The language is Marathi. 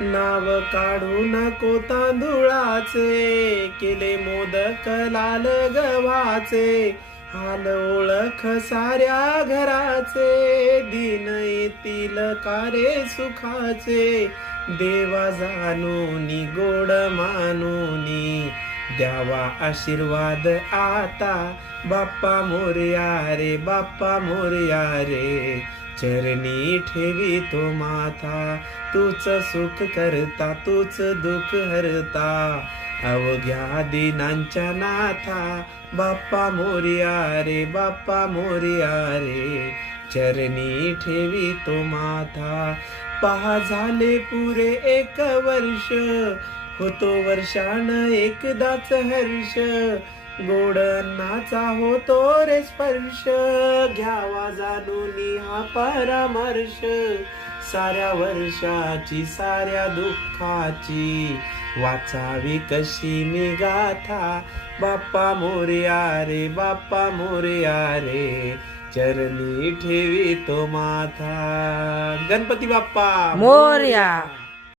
नाव काढू नको तांदुळाचे, केले मोदक लाल गव्हाचे, हाल ओळख साऱ्या घराचे, दिन येतील कारे सुखाचे, देवा जाणूनी गोड मानूनी, द्यावा आशीर्वाद आता, बाप्पा मोरया रे, बाप्पा मोरया रे, चरणी ठेवी तो माथा, तूच सुख करता, तूच दुःख हरता, अवघ्या दिनांच्या नाथा, बाप्पा मोरया रे, बाप्पा मोरया रे, चरणी ठेवी तो माथा. पहा झाले पुरे 1 वर्ष, होतो वर्षान एकदाच हर्ष, गोड अन्नाचा होतो रे स्पर्श, घ्यावा जाणूनी हा परामर्श, साऱ्या वर्षाची साऱ्या दुःखाची, वाचावी कशी मी गाथा, बाप्पा मोरया रे, बाप्पा मोरया रे, चरणी ठेवी तो माथा. गणपती बाप्पा मोरया.